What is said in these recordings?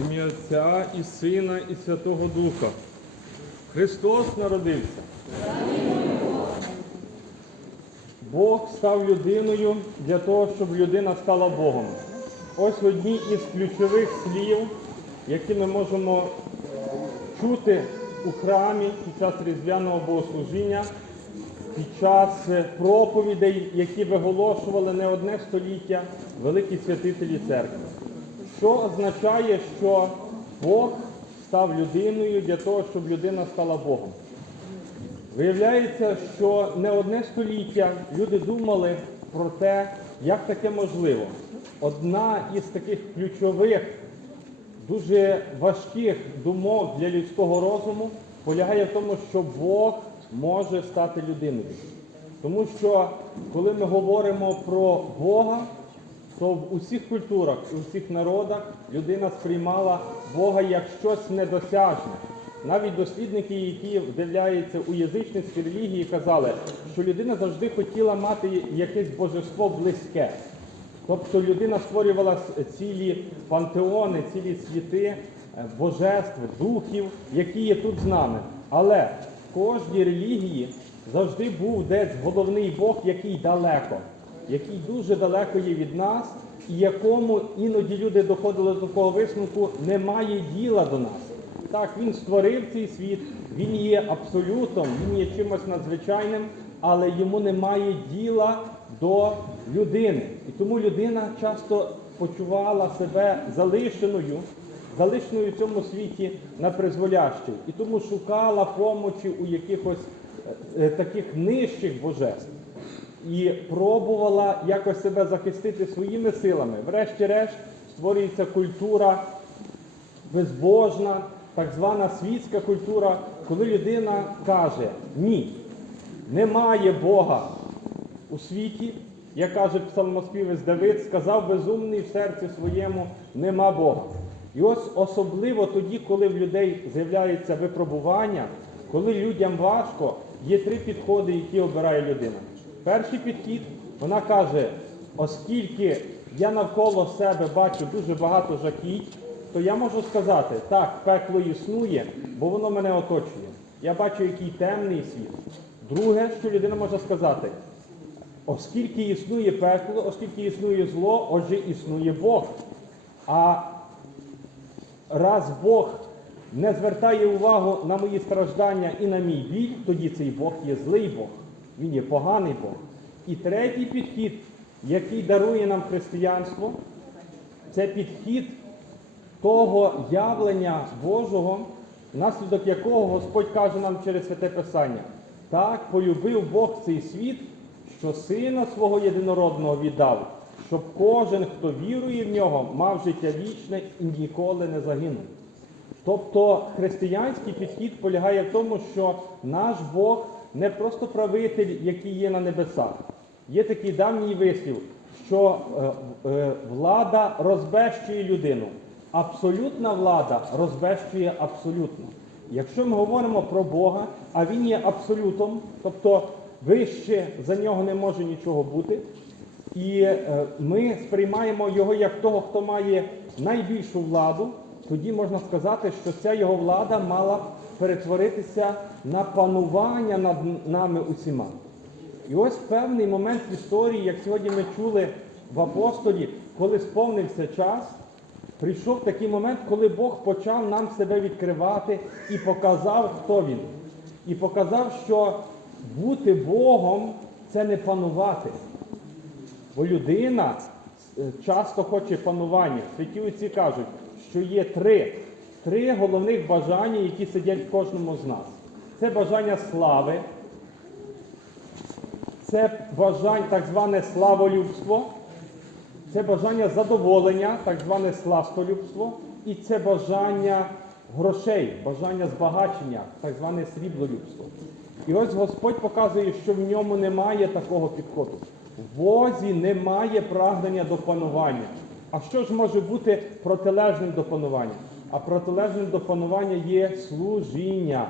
Ім'я Отця і Сина, і Святого Духа. Христос народився. Бог став людиною для того, щоб людина стала Богом. Ось одні із ключових слів, які ми можемо чути у храмі під час різдвяного богослужіння, під час е, проповідей, які виголошували не одне століття великі святителі церкви. Що означає, що Бог став людиною для того, щоб людина стала Богом. Виявляється, що не одне століття люди думали про те, як таке можливо. Одна із таких ключових, дуже важких думок для людського розуму полягає в тому, що Бог може стати людиною. Тому що коли ми говоримо про Бога, то в усіх культурах, у всіх народах людина сприймала Бога як щось недосяжне. Навіть дослідники, які вдивляються у язичницькі релігії, казали, що людина завжди хотіла мати якесь божество близьке. Тобто людина створювала цілі пантеони, цілі світи е, божеств, духів, які є тут з нами. Але в кожній релігії завжди був десь головний Бог, який далеко, який дуже далеко є від нас, і якому іноді люди доходили до такого висновку, немає діла до нас. Так, він створив цей світ, він є абсолютом, він є чимось надзвичайним, але йому немає діла до людини. І тому людина часто почувала себе залишеною, залишеною в цьому світі на призволяще. І тому шукала помочі у якихось е, е, таких нижчих божеств. І пробувала якось себе захистити своїми силами. Врешті-решт створюється культура безбожна, так звана світська культура, коли людина каже ні, немає Бога у світі, як каже псалмоспівець Давид, сказав безумний в серці своєму, нема Бога. І ось особливо тоді, коли в людей з'являється випробування, коли людям важко, є три підходи, які обирає людина. Перший підхід, вона каже, оскільки я навколо себе бачу дуже багато жахіть, то я можу сказати, так, пекло існує, бо воно мене оточує. Я бачу, який темний світ. Друге, що людина може сказати, оскільки існує пекло, оскільки існує зло, отже існує Бог. А раз Бог не звертає увагу на мої страждання і на мій біль, тоді цей Бог є злий Бог, він є поганий Бог. І третій підхід, який дарує нам християнство, це підхід того явлення Божого, внаслідок якого Господь каже нам через святе Писання. Так полюбив Бог цей світ, що сина свого єдинородного віддав, щоб кожен, хто вірує в нього, мав життя вічне і ніколи не загинув. Тобто християнський підхід полягає в тому, що наш Бог не просто правитель, який є на небесах. Є такий давній вислів, що е, е, влада розбещує людину. Абсолютна влада розбещує абсолютно. Якщо ми говоримо про Бога, а Він є абсолютом, тобто вище за нього не може нічого бути, і е, ми сприймаємо його як того, хто має найбільшу владу, тоді можна сказати, що ця його влада мала перетворитися на панування над нами усіма. І ось певний момент в історії, як сьогодні ми чули в апостолі, коли сповнився час, прийшов такий момент, коли Бог почав нам себе відкривати і показав, хто він. І показав, що бути Богом це не панувати. Бо людина е, часто хоче панування. Святі отці кажуть, що є три, три головних бажання, які сидять в кожному з нас. Це бажання слави, це бажання так зване славолюбство, це бажання задоволення, так зване сластолюбство, і це бажання грошей, бажання збагачення, так зване сріблолюбство. І ось Господь показує, що в ньому немає такого підходу. В Бозі немає прагнення до панування. А що ж може бути протилежним до панування? А протилежним до панування є служіння.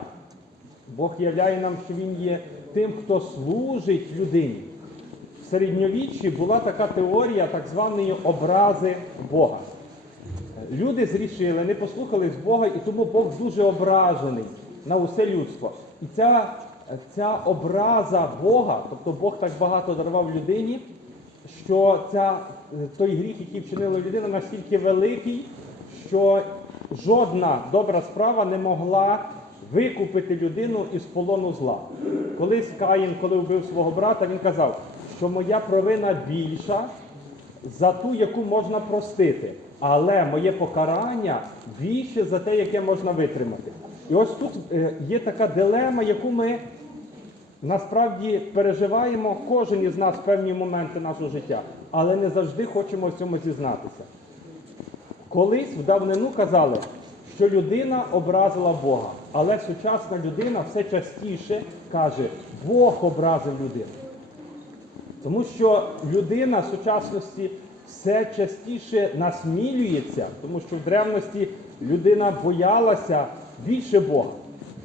Бог являє нам, що Він є тим, хто служить людині. В середньовіччі була така теорія так званої образи Бога. люди зрішили, не послухались Бога, і тому Бог дуже ображений на усе людство. І ця, ця образа Бога, тобто Бог так багато дарував людині, що ця, той гріх, який вчинила людина, настільки великий, що жодна добра справа не могла викупити людину із полону зла. Колись Каїн, коли вбив свого брата, він казав, що моя провина більша за ту, яку можна простити, але моє покарання більше за те, яке можна витримати. І ось тут е, є така дилема, яку ми насправді переживаємо кожен із нас в певні моменти нашого життя, але не завжди хочемо в цьому зізнатися. Колись в давнину казали, що людина образила Бога, але сучасна людина все частіше каже, Бог образив людину. Тому що людина в сучасності все частіше насмілюється, тому що в древності людина боялася більше Бога.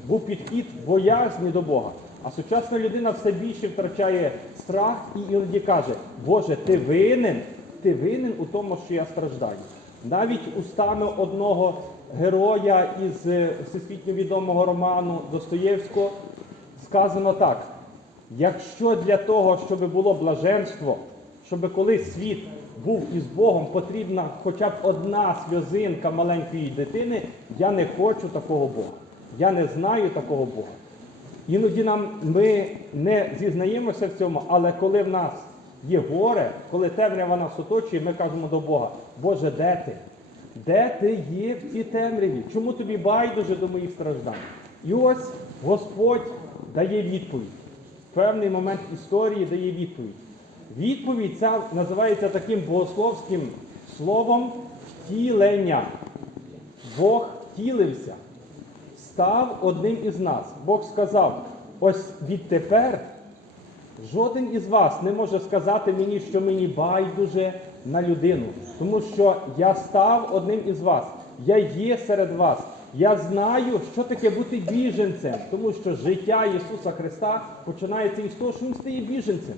Був підхід боязні до Бога. А сучасна людина все більше втрачає страх і іноді каже, Боже, ти винен, ти винен у тому, що я страждаю. Навіть устами одного героя із е, всесвітньо відомого роману Достоєвського сказано так. Якщо для того, щоб було блаженство, щоб коли світ був із Богом, потрібна хоча б одна сльозинка маленької дитини, я не хочу такого Бога. Я не знаю такого Бога. Іноді нам ми не зізнаємося в цьому, але коли в нас є горе, коли темрява нас оточує, ми кажемо до Бога, Боже, де ти? Де ти є в цій темряві? Чому тобі байдуже до моїх страждань? І ось Господь дає відповідь. Певний момент історії дає відповідь. Відповідь ця називається таким богословським словом втілення. Бог втілився, став одним із нас. Бог сказав: ось відтепер жоден із вас не може сказати мені, що мені байдуже на людину, тому що я став одним із вас. Я є серед вас. Я знаю, що таке бути біженцем, тому що життя Ісуса Христа починається із того, що Він стає біженцем.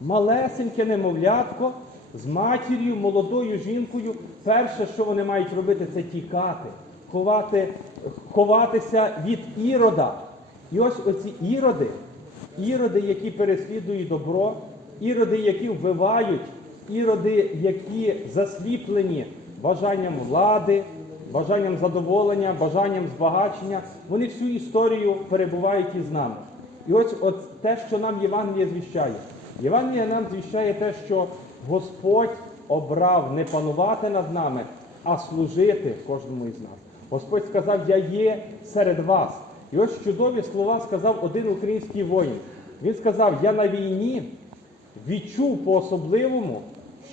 Малесеньке немовлятко з матір'ю, молодою жінкою. Перше, що вони мають робити, це тікати, ховати, ховатися від ірода. І ось оці іроди, іроди, які переслідують добро, іроди, які вбивають, іроди, які засліплені бажанням влади, бажанням задоволення, бажанням збагачення, вони всю історію перебувають із нами. І ось от те, що нам Євангеліє звіщає. Євангеліє нам звіщає те, що Господь обрав не панувати над нами, а служити кожному із нас. Господь сказав, я є серед вас. І ось чудові слова сказав один український воїн. Він сказав, я на війні відчув по-особливому,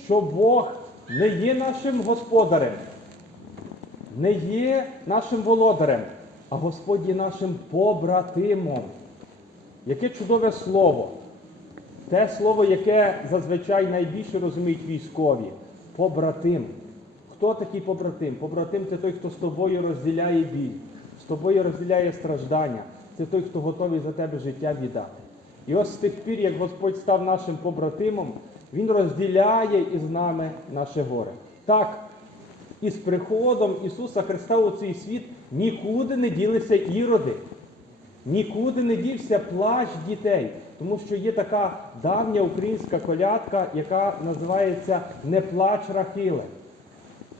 що Бог не є нашим господарем, не є нашим володарем, а Господь є нашим побратимом. Яке чудове слово. Те слово, яке зазвичай найбільше розуміють військові побратим. Хто такий побратим? Побратим це той, хто з тобою розділяє біль, з тобою розділяє страждання. Це той, хто готовий за тебе життя віддати. І ось з тих пір, як Господь став нашим побратимом, Він розділяє із нами наше горе. Так, із приходом Ісуса Христа у цей світ нікуди не ділися іроди. Нікуди не дівся плач дітей, тому що є така давня українська колядка, яка називається Не плач Рахиле.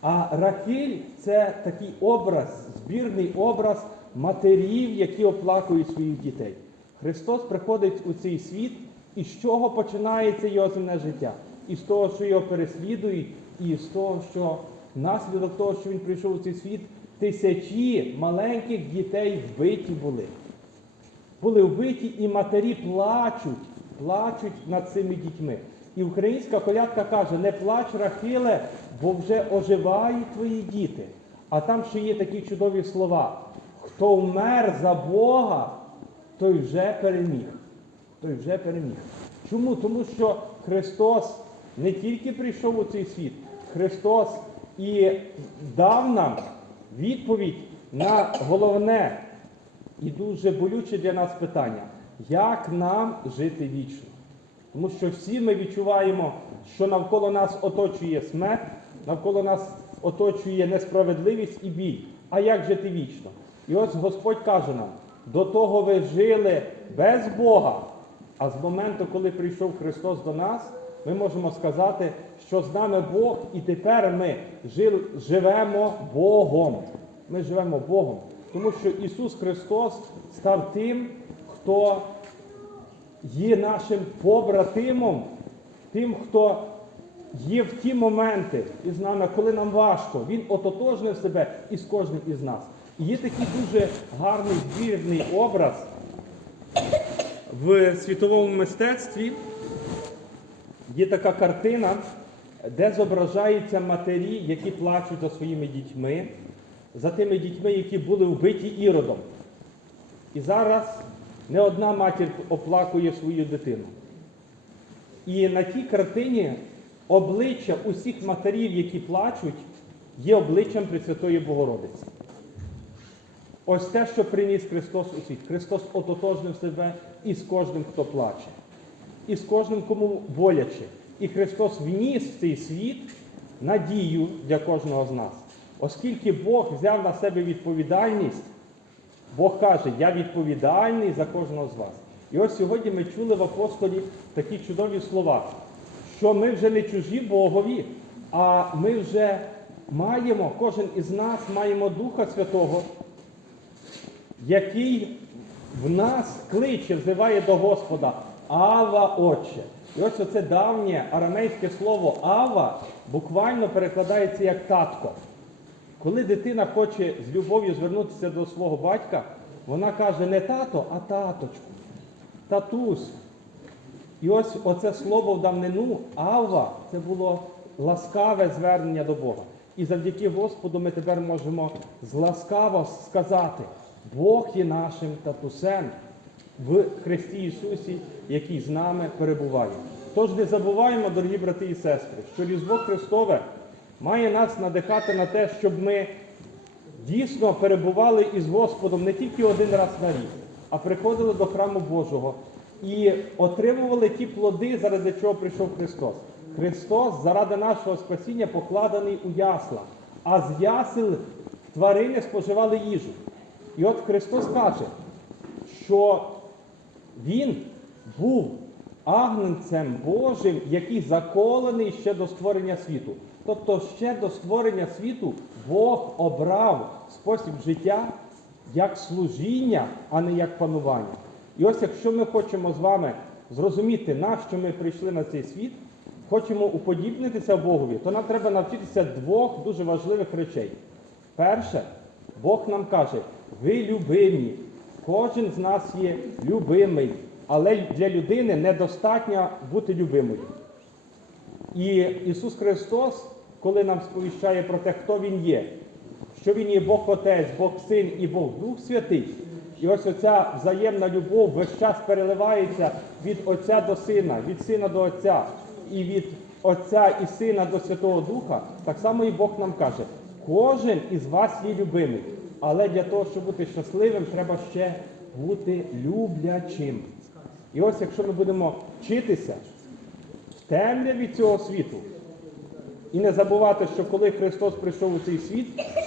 А Рахиль це такий образ, збірний образ матерів, які оплакують своїх дітей. Христос приходить у цей світ, і з чого починається його земне життя? І з того, що його переслідують, і з того, що внаслідок того, що він прийшов у цей світ, тисячі маленьких дітей вбиті були були вбиті, і матері плачуть, плачуть над цими дітьми. І українська колядка каже: не плач, Рахиле, бо вже оживають твої діти. А там ще є такі чудові слова. Хто вмер за Бога, той вже переміг. Той вже переміг. Чому? Тому що Христос не тільки прийшов у цей світ, Христос і дав нам відповідь на головне і дуже болюче для нас питання, як нам жити вічно? Тому що всі ми відчуваємо, що навколо нас оточує смерть, навколо нас оточує несправедливість і біль. А як жити вічно? І ось Господь каже нам: до того ви жили без Бога. А з моменту, коли прийшов Христос до нас, ми можемо сказати, що з нами Бог, і тепер ми жил- живемо Богом. Ми живемо Богом. Тому що Ісус Христос став тим, хто є нашим побратимом, тим, хто є в ті моменти із нами, коли нам важко. Він ототожнив себе із кожним із нас. І є такий дуже гарний збірний образ в світовому мистецтві. Є така картина, де зображаються матері, які плачуть за своїми дітьми, за тими дітьми, які були вбиті іродом. І зараз не одна матір оплакує свою дитину. І на тій картині обличчя усіх матерів, які плачуть, є обличчям Пресвятої Богородиці. Ось те, що приніс Христос у світ. Христос ототожнив себе із кожним, хто плаче, і з кожним, кому боляче. І Христос вніс в цей світ надію для кожного з нас. Оскільки Бог взяв на себе відповідальність, Бог каже, я відповідальний за кожного з вас. І ось сьогодні ми чули в апостолі такі чудові слова, що ми вже не чужі Богові, а ми вже маємо, кожен із нас маємо Духа Святого, який в нас кличе, взиває до Господа Ава Отче. І ось оце давнє арамейське слово Ава буквально перекладається як татко. Коли дитина хоче з любов'ю звернутися до свого батька, вона каже не тато, а таточку, татусь. І ось оце слово в давнину Ава це було ласкаве звернення до Бога. І завдяки Господу ми тепер можемо зласкаво сказати, Бог є нашим татусем в Христі Ісусі, який з нами перебуває. Тож не забуваємо, дорогі брати і сестри, що Різдво Христове має нас надихати на те, щоб ми дійсно перебували із Господом не тільки один раз на рік, а приходили до храму Божого і отримували ті плоди, заради чого прийшов Христос. Христос заради нашого спасіння покладений у ясла, а з ясел тварини споживали їжу. І от Христос каже, що Він був агнцем Божим, який заколений ще до створення світу. Тобто ще до створення світу Бог обрав спосіб життя як служіння, а не як панування. І ось якщо ми хочемо з вами зрозуміти, на що ми прийшли на цей світ, хочемо уподібнитися Богові, то нам треба навчитися двох дуже важливих речей. Перше, Бог нам каже, ви любимі, кожен з нас є любимий, але для людини недостатньо бути любимою. І Ісус Христос, коли нам сповіщає про те, хто Він є, що Він є Бог Отець, Бог Син і Бог Дух Святий, і ось оця взаємна любов весь час переливається від Отця до Сина, від Сина до Отця, і від Отця і Сина до Святого Духа, так само і Бог нам каже, кожен із вас є любимий, але для того, щоб бути щасливим, треба ще бути люблячим. І ось якщо ми будемо вчитися в темряві цього світу, і не забувати, що коли Христос прийшов у цей світ,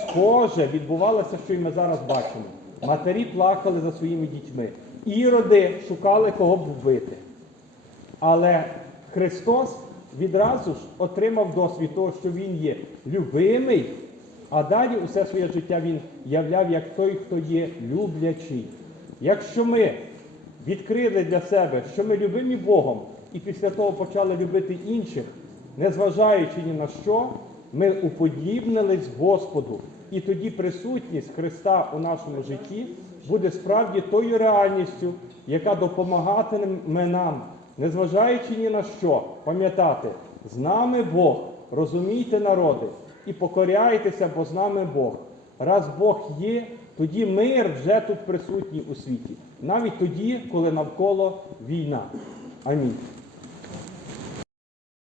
схоже відбувалося, що і ми зараз бачимо. Матері плакали за своїми дітьми, іроди шукали кого б вбити. Але Христос відразу ж отримав досвід того, що Він є любимий, а далі усе своє життя Він являв як той, хто є люблячий. Якщо ми відкрили для себе, що ми любимі Богом, і після того почали любити інших, незважаючи ні на що, ми уподібнились Господу. І тоді присутність Христа у нашому житті буде справді тою реальністю, яка допомагатиме нам, незважаючи ні на що, пам'ятати, з нами Бог, розумійте народи, і покоряйтеся, бо з нами Бог. Раз Бог є, тоді мир вже тут присутній у світі, навіть тоді, коли навколо війна. Амінь.